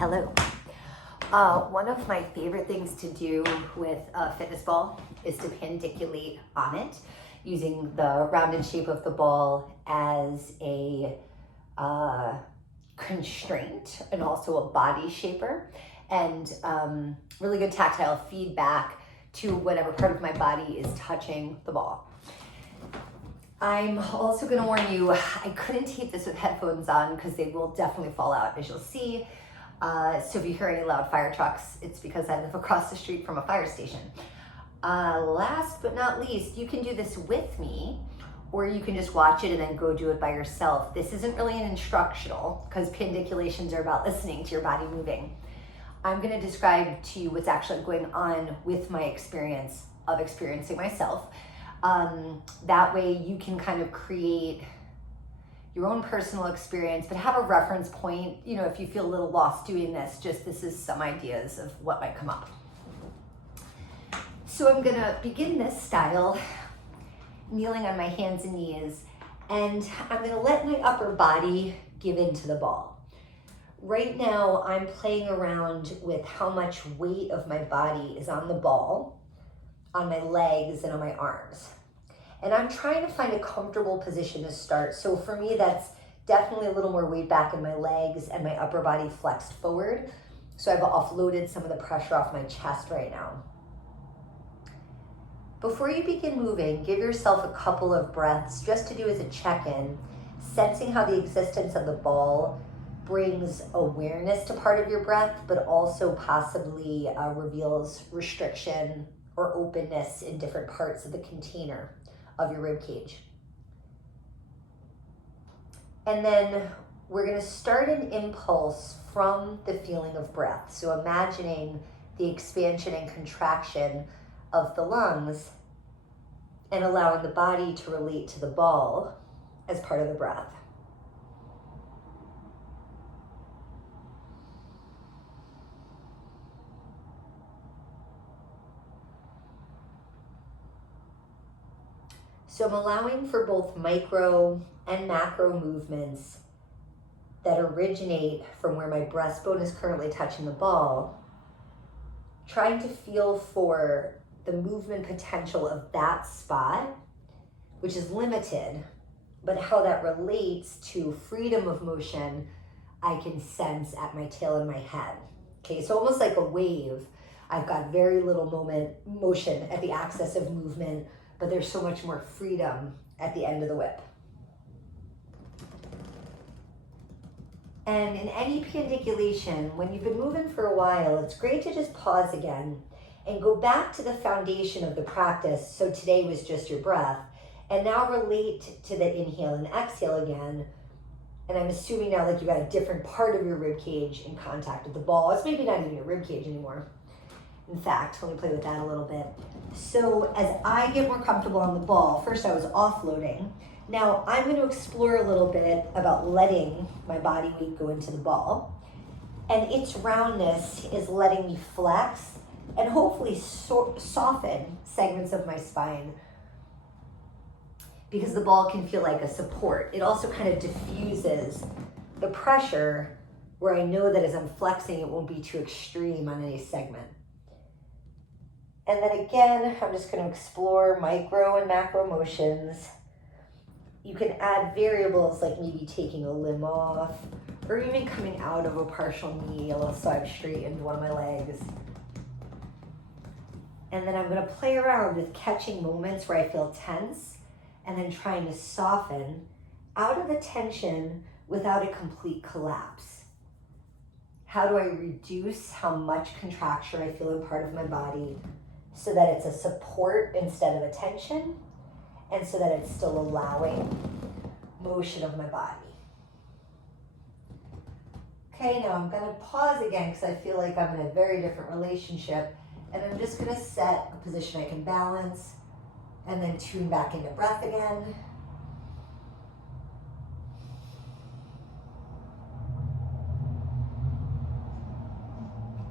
Hello. One of my favorite things to do with a fitness ball is to pandiculate on it, using the rounded shape of the ball as a constraint and also a body shaper, and really good tactile feedback to whatever part of my body is touching the ball. I'm also going to warn you, I couldn't tape this with headphones on because they will definitely fall out, as you'll see. So if you hear any loud fire trucks, it's because I live across the street from a fire station. Last but not least, you can do this with me, or you can just watch it and then go do it by yourself. This isn't really an instructional, because pandiculations are about listening to your body moving. I'm going to describe to you what's actually going on with my experience of experiencing myself. That way you can kind of create your own personal experience, but have a reference point. You know, if you feel a little lost doing this, just this is some ideas of what might come up. So I'm gonna begin this style, kneeling on my hands and knees, and I'm gonna let my upper body give into the ball. Right now, I'm playing around with how much weight of my body is on the ball, on my legs and on my arms. And I'm trying to find a comfortable position to start. So for me, that's definitely a little more weight back in my legs and my upper body flexed forward. So I've offloaded some of the pressure off my chest right now. Before you begin moving, give yourself a couple of breaths just to do as a check-in, sensing how the existence of the ball brings awareness to part of your breath, but also possibly reveals restriction or openness in different parts of the container of your rib cage. And then we're going to start an impulse from the feeling of breath. So imagining the expansion and contraction of the lungs and allowing the body to relate to the ball as part of the breath. So I'm allowing for both micro and macro movements that originate from where my breastbone is currently touching the ball, trying to feel for the movement potential of that spot, which is limited, but how that relates to freedom of motion I can sense at my tail and my head. Okay, so almost like a wave, I've got very little motion at the axis of movement, but there's so much more freedom at the end of the whip. And in any pandiculation, when you've been moving for a while, it's great to just pause again and go back to the foundation of the practice. So today was just your breath, and now relate to the inhale and exhale again. And I'm assuming now like you've got a different part of your rib cage in contact with the ball. It's maybe not even your rib cage anymore. In fact, let me play with that a little bit. So as I get more comfortable on the ball, first I was offloading. Now I'm going to explore a little bit about letting my body weight go into the ball. And its roundness is letting me flex and hopefully soften segments of my spine, because the ball can feel like a support. It also kind of diffuses the pressure where I know that as I'm flexing, it won't be too extreme on any segment. And then again, I'm just going to explore micro and macro motions. You can add variables like maybe taking a limb off, or even coming out of a partial knee, so I'm straight into one of my legs. And then I'm going to play around with catching moments where I feel tense, and then trying to soften out of the tension without a complete collapse. How do I reduce how much contraction I feel in part of my body, so that it's a support instead of a tension, and so that it's still allowing motion of my body. Okay, now I'm going to pause again because I feel like I'm in a very different relationship, and I'm just going to set a position I can balance and then tune back into breath again.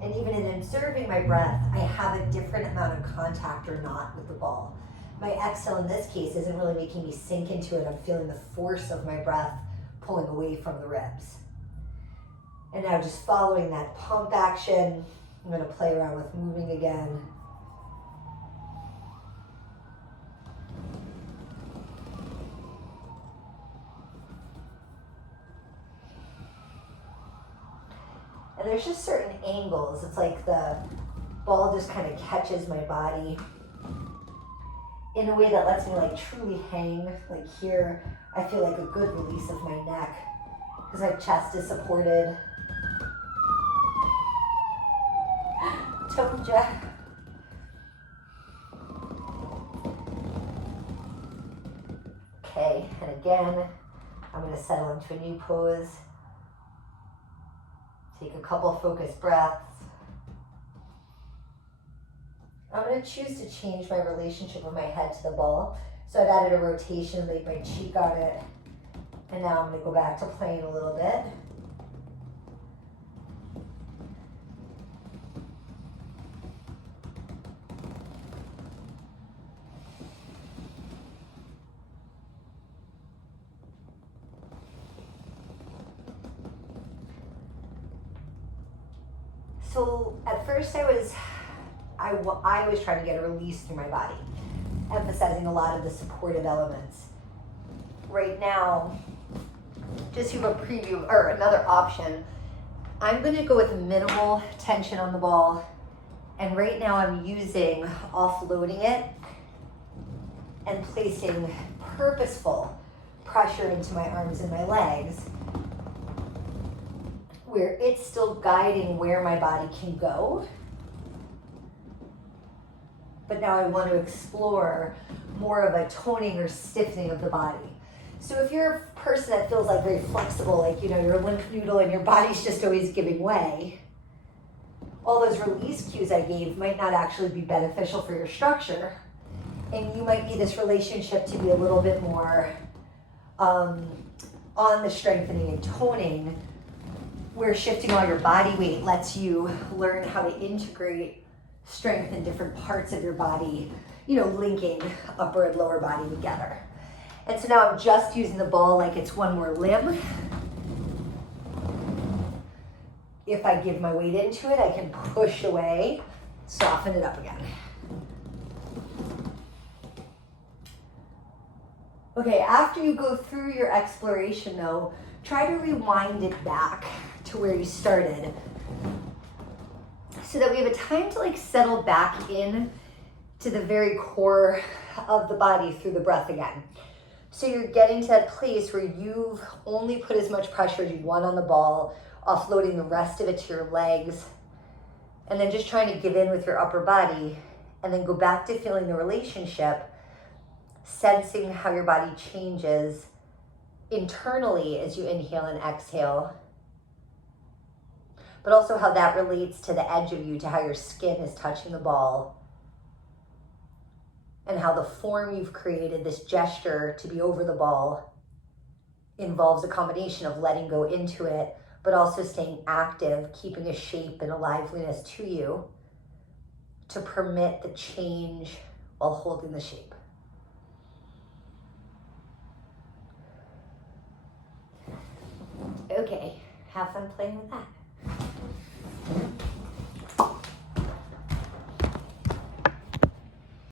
And even in observing my breath, I have a different amount of contact or not with the ball. My exhale in this case isn't really making me sink into it. I'm feeling the force of my breath pulling away from the ribs. And now just following that pump action, I'm going to play around with moving again. And there's just certain angles. It's like the ball just kind of catches my body in a way that lets me like truly hang. Like here, I feel like a good release of my neck because my chest is supported. Told ya. Okay, and again, I'm going to settle into a new pose. Take a couple focused breaths. I'm going to choose to change my relationship with my head to the ball. So I've added a rotation, laid my cheek on it. And now I'm going to go back to playing a little bit. So at first I was trying to get a release through my body, emphasizing a lot of the supportive elements. Right now, just to have a preview or another option, I'm going to go with minimal tension on the ball. And right now I'm using offloading it and placing purposeful pressure into my arms and my legs, where it's still guiding where my body can go. But now I want to explore more of a toning or stiffening of the body. So if you're a person that feels like very flexible, like, you know, you're a limp noodle and your body's just always giving way, all those release cues I gave might not actually be beneficial for your structure. And you might need this relationship to be a little bit more on the strengthening and toning, where shifting all your body weight lets you learn how to integrate strength in different parts of your body, you know, linking upper and lower body together. And so now I'm just using the ball like it's one more limb. If I give my weight into it, I can push away, soften it up again. Okay, after you go through your exploration though, try to rewind it back to where you started, so that we have a time to like settle back in to the very core of the body through the breath again. So you're getting to that place where you've only put as much pressure as you want on the ball, offloading the rest of it to your legs, and then just trying to give in with your upper body, and then go back to feeling the relationship, sensing how your body changes internally as you inhale and exhale, but also how that relates to the edge of you, to how your skin is touching the ball, and how the form you've created, this gesture to be over the ball, involves a combination of letting go into it, but also staying active, keeping a shape and a liveliness to you to permit the change while holding the shape. Okay, have fun playing with that.